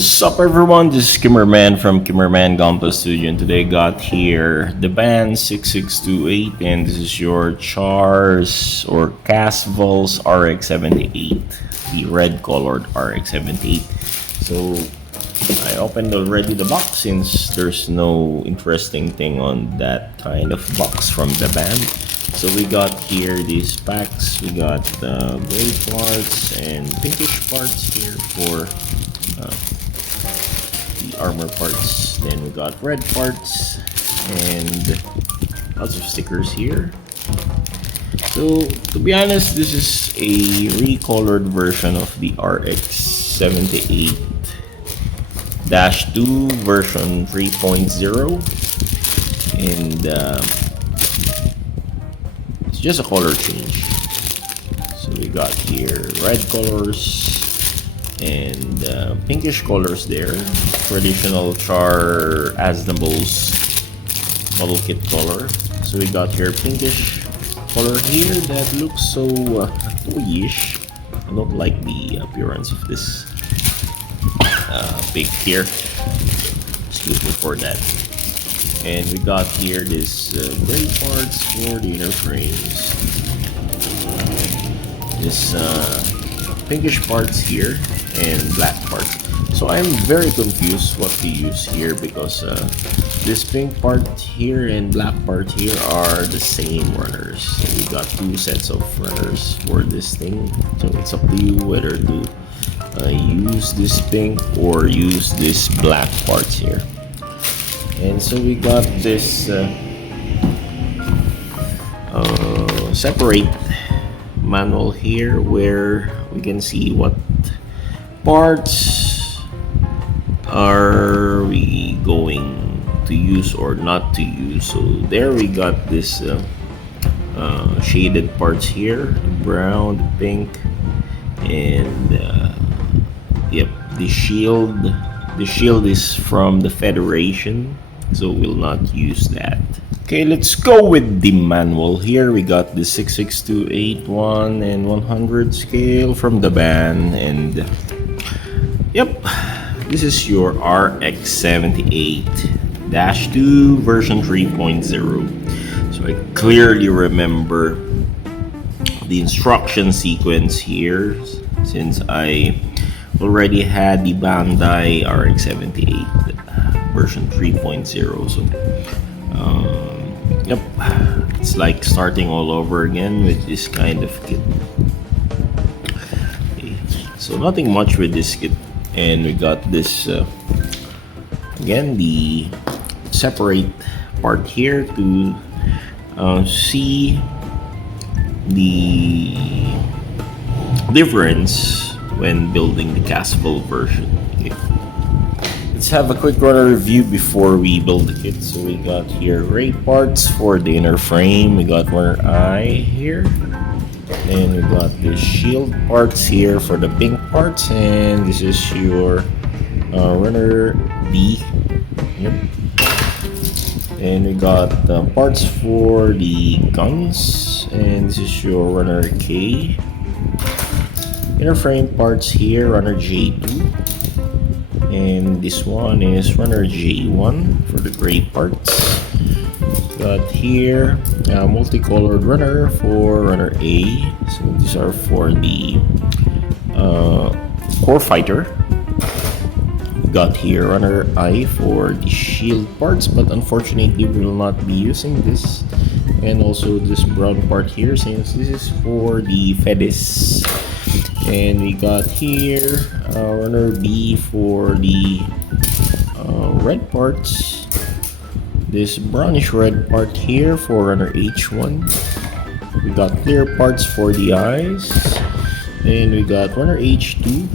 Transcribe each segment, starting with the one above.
Sup everyone, this is Kimmerman from Kimmerman Gunpla Studio, and today got here the Daban 6628, and this is your Char's or Casval's RX-78, the red colored RX-78. So I opened already the box since there's no interesting thing on that kind of box from the band. So we got here these packs. We got gray parts and pinkish parts here for the armor parts. Then we got red parts and lots of stickers here. So to be honest, this is a recolored version of the RX-78-2 version 3.0, and it's just a color change. So we got here red colors and pinkish colors there, traditional Char Asnable's model kit color. So we got here pinkish color here that looks so toyish. I don't like the appearance of this pig here. Excuse me for that. And we got here this gray parts for the inner frames. This pinkish parts here and black parts. So I'm very confused what to use here because this pink part here and black part here are the same runners. So we got two sets of runners for this thing. So it's up to you whether to use this pink or use this black parts here. And so we got this separate manual here where we can see what parts are we going to use or not to use. So there we got this shaded parts here, the brown, the pink, and yep, the shield. The shield is from the Federation, so we'll not use that. Okay, let's go with the manual. Here we got the 6628 1 and 100 scale from the band, and yep, this is your RX-78-2 version 3.0. So I clearly remember the instruction sequence here since I already had the Bandai RX-78 version 3.0. So yep, it's like starting all over again with this kind of kit. Okay. So nothing much with this kit, and we got this again, the separate part here to see the difference when building the Casval version. Okay. Let's have a quick runner review before we build the kit. So we got here gray parts for the inner frame. We got runner eye here, and we got the shield parts here for the pink parts, and this is your runner B. Yep. And we got parts for the guns, and this is your runner K. Inner frame parts here, runner J2, and this one is runner J1 for the gray parts. Got here a multicolored runner for runner A. So these are for the core fighter. Got here runner I for the shield parts, but unfortunately we will not be using this. And also this brown part here, since this is for the Fedis. And we got here runner B for the red parts. This brownish red part here for runner H1. We got clear parts for the eyes. Then we got runner H2.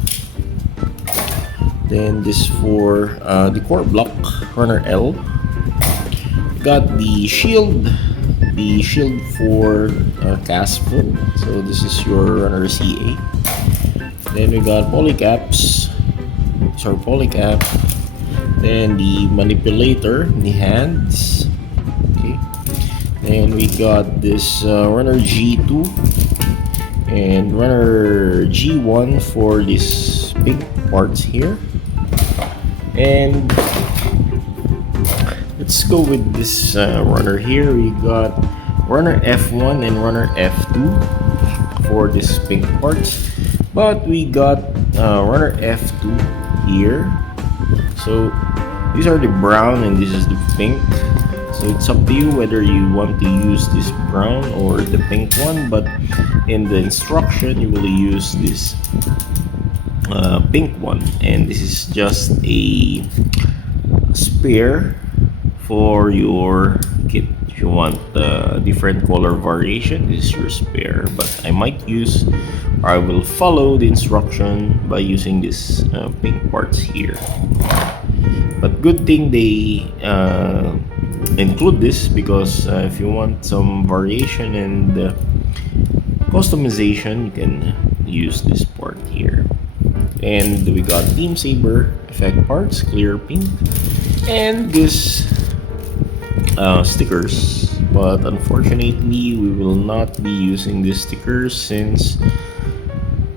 Then this for the core block, runner L. We got the shield for Casval. So this is your runner CA. Then we got polycaps. Sorry, polycap. Then the manipulator, the hands. Okay. Then we got this runner G2 and runner G1 for these big parts here. And let's go with this runner here. We got runner F1 and runner F2 for this pink parts, but we got runner F2 here. So these are the brown and this is the pink. So it's up to you whether you want to use this brown or the pink one, but in the instruction you will use this pink one, and this is just a spare for your kit. If you want different color variation, this is your spare, but I might use, or I will follow the instruction by using this pink parts here. But good thing they include this, because if you want some variation and customization, you can use this part here. And we got Team Saber effect parts, clear pink, and this stickers, but unfortunately we will not be using these stickers since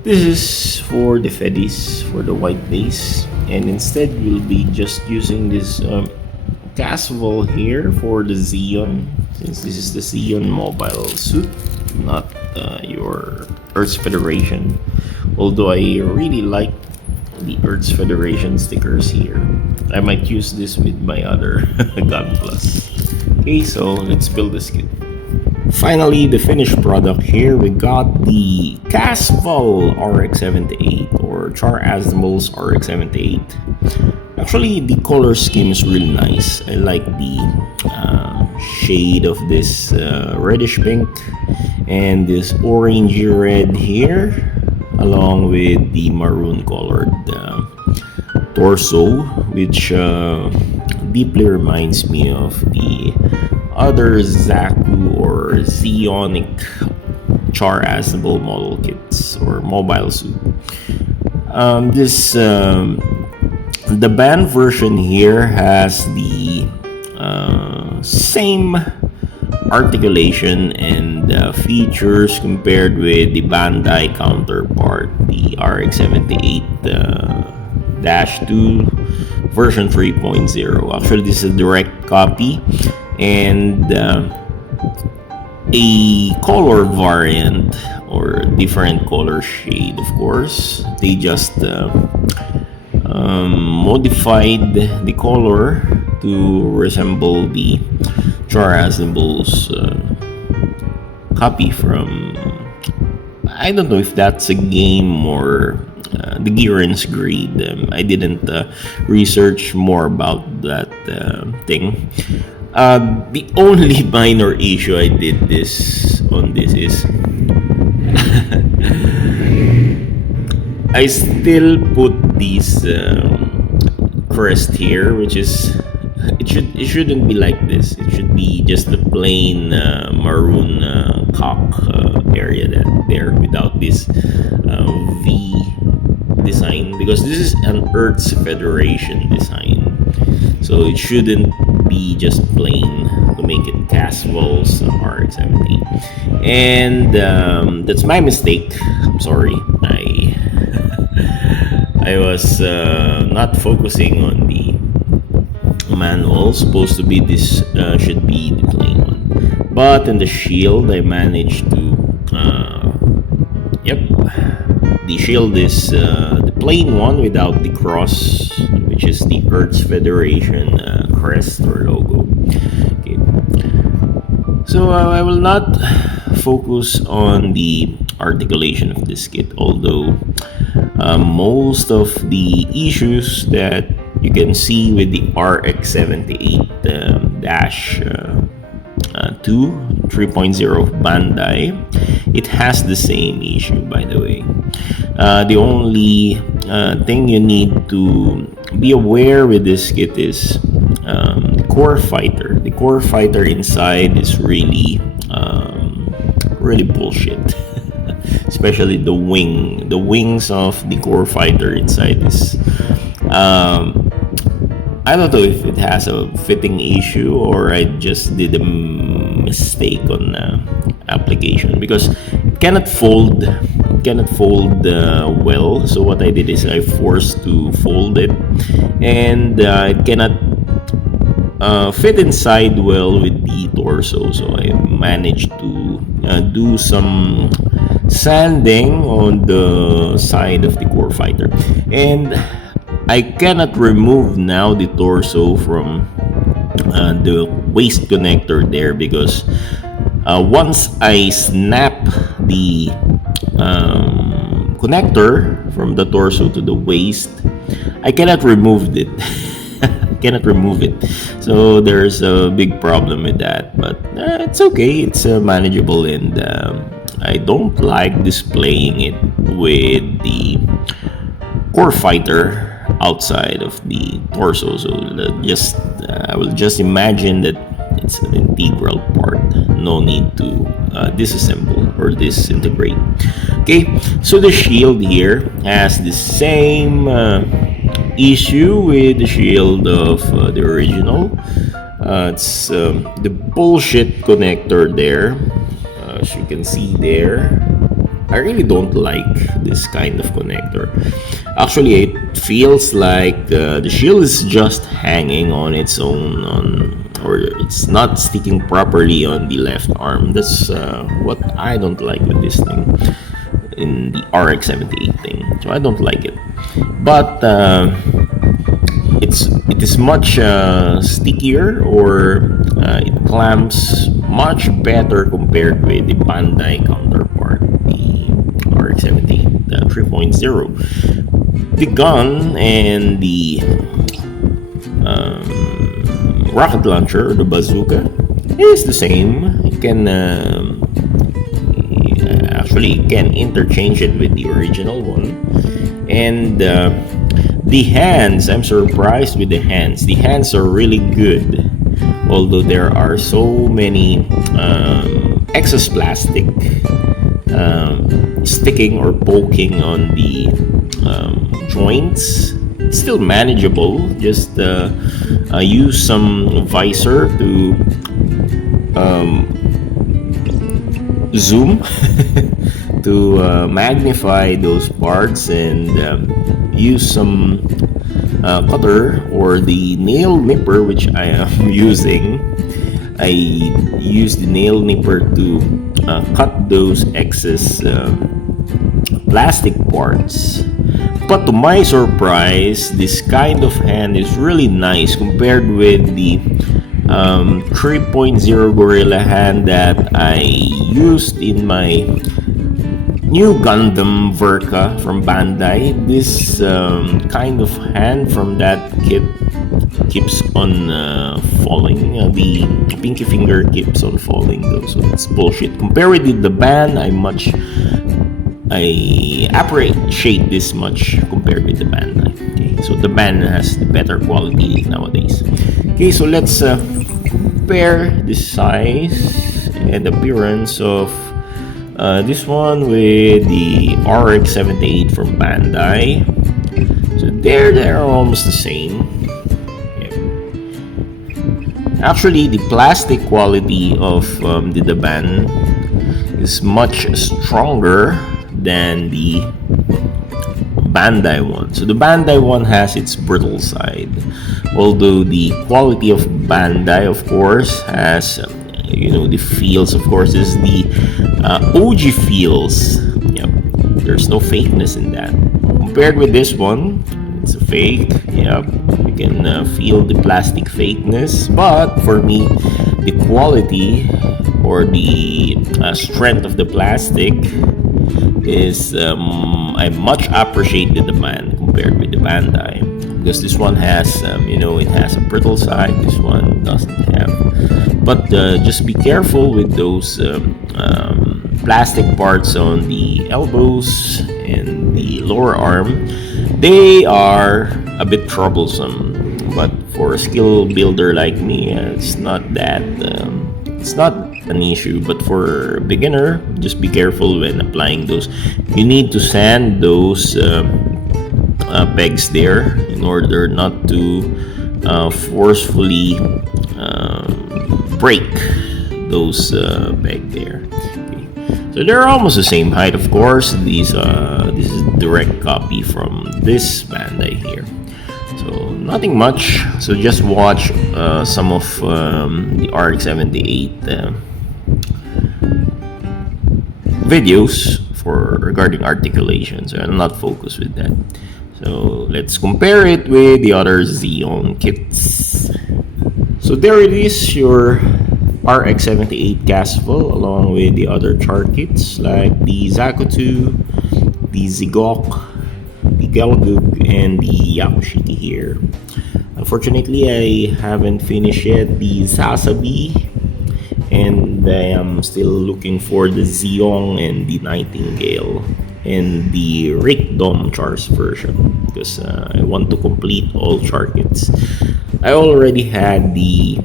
this is for the Fedis, for the white base, and instead we'll be just using this Casval here for the Xeon, since this is the Xeon mobile suit, not your Earth's Federation, although I really like the Earth's Federation stickers here. I might use this with my other Gunplas. Okay, so let's build this kit. Finally, the finished product here, we got the Casval RX-78 or Char Azimuls RX-78. Actually, the color scheme is really nice. I like the shade of this reddish pink and this orangey red here, along with the maroon colored torso, which deeply reminds me of the other Zaku or Zeonic Char Azimul model kits or mobile suit. The band version here has the same articulation and features compared with the Bandai counterpart, the RX-78-2 version 3.0. Actually, this is a direct copy and a color variant or different color shade. Of course, they just modified the color to resemble the Char Azimul's copy from, I don't know if that's a game or the Gearan's Greed. I didn't research more about that thing. The only minor issue I did on this is I still put these crest here, which is it shouldn't be like this. It should be just the plain maroon cock area there without this V design, because this is an Earth's Federation design, so it shouldn't be just plain to make it Casval's RX-78. And that's my mistake. I'm sorry. I was not focusing on the manual. Supposed to be this should be the plain one, but in the shield I managed to yep, the shield is the plain one without the cross, which is the Earth's Federation crest or logo. Okay, so I will not focus on the articulation of this kit, although most of the issues that you can see with the RX-78-2 3.0 of Bandai, it has the same issue, by the way. The only thing you need to be aware with this kit is the core fighter. The core fighter inside is really bullshit. Especially the wings of the core fighter inside is I don't know if it has a fitting issue or I just did a mistake on application, because it cannot fold well. So what I did is I forced to fold it, and it cannot fit inside well with the torso. So I managed to do some sanding on the side of the core fighter, and I cannot remove now the torso from the waist connector there, because once I snap the connector from the torso to the waist, I cannot remove it. Cannot remove it, so there's a big problem with that, but it's okay, it's manageable, and I don't like displaying it with the core fighter outside of the torso. So I will just imagine that it's an integral part, no need to disassemble or disintegrate. Okay, so the shield here has the same issue with the shield of the original. It's the bullshit connector there, as you can see there. I really don't like this kind of connector. Actually, it feels like the shield is just hanging on its own, or it's not sticking properly on the left arm. That's what I don't like with this thing, in the RX-78 thing. So I don't like it, but it is much stickier, or it clamps much better compared with the Bandai counterpart, the RX-78 3.0. The gun and the rocket launcher, or the bazooka, is the same. You can actually can interchange it with the original one. And the hands, I'm surprised with the hands. The hands are really good, although there are so many excess plastic sticking or poking on the joints. It's still manageable. Just use some visor to zoom to magnify those parts, and use some cutter or the nail nipper, which I am using. I use the nail nipper to cut those excess plastic parts. But to my surprise, this kind of hand is really nice compared with the 3.0 Gorilla hand that I used in my new Gundam Verka from Bandai. This kind of hand from that kit keeps on falling. The pinky finger keeps on falling though, so that's bullshit. Compared with the Daban, I appreciate this much compared with the Bandai. Okay, so the Daban has the better quality nowadays. Okay, so let's compare the size and appearance of this one with the RX-78 from Bandai. So they're almost the same. Actually, the plastic quality of the Daban is much stronger than the Bandai one. So the Bandai one has its brittle side, although the quality of Bandai, of course, has the feels. Of course, is the OG feels. Yep, there's no fakeness in that. Compared with this one, it's a fake. Yep, you can feel the plastic fakeness. But for me, the quality or the strength of the plastic is I much appreciate the Daban compared with the Bandai, because this one has it has a brittle side, this one doesn't have. But just be careful with those plastic parts on the elbows and the lower arm. They are a bit troublesome, but for a skill builder like me, it's not that it's not an issue. But for a beginner, just be careful when applying those. You need to sand those pegs there in order not to forcefully break those peg there. Okay. So they're almost the same height, of course. This is a direct copy from this Bandai here. So Nothing much. So just watch some of the RX-78 videos for regarding articulation. So I'm not focused with that. So let's compare it with the other Xeon kits. So there it is, your RX-78 Casval along with the other char kits like the Zaku 2, the Zigok, the Galgug, and the Yakushiki here. Unfortunately, I haven't finished yet the Sasabi, and I am still looking for the Zeong and the Nightingale and the Rickdom Chars version because I want to complete all char kits. I already had the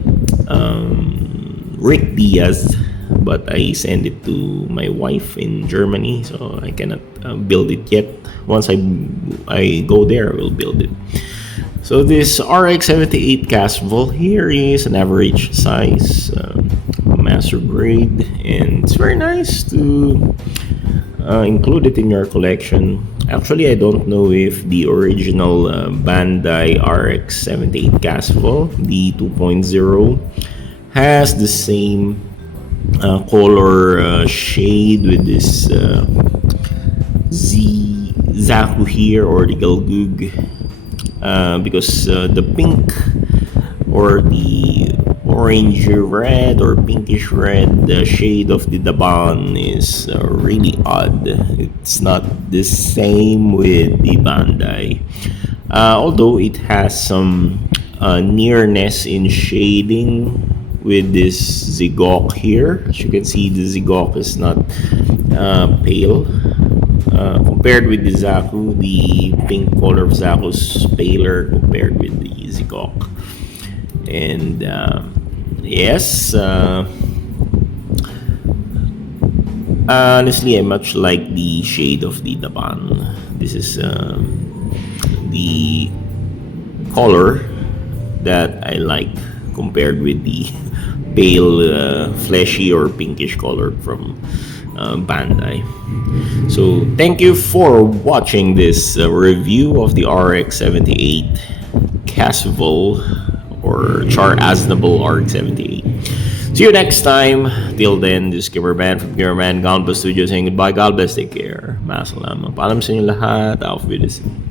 Rick Diaz, but I sent it to my wife in Germany, so I cannot build it yet. Once I go there, I will build it. So this RX-78 Casval here is an average size master grade, and it's very nice to include it in your collection. Actually, I don't know if the original Bandai RX-78 Casval, the 2.0, has the same color shade with this Zaku here or the Galgug, because the pink or the orange red or pinkish red shade of the Daban is really odd. It's not the same with the Bandai, although it has some nearness in shading with this Zigok here. As you can see, the Zigok is not pale. Compared with the Zaku, the pink color of Zaku is paler compared with the Zigok. And yes, honestly, I much like the shade of the Daban. This is the color that I like compared with the pale, fleshy or pinkish color from Bandai. So thank you for watching this review of the RX-78 Casval or Char Aznable RX-78. See you next time. Till then, this is Gamerman from Gamerman Gunpla Studio saying goodbye. God bless, take care. Masalamang. Paalam sa inyo lahat. Auf Wiedersehen.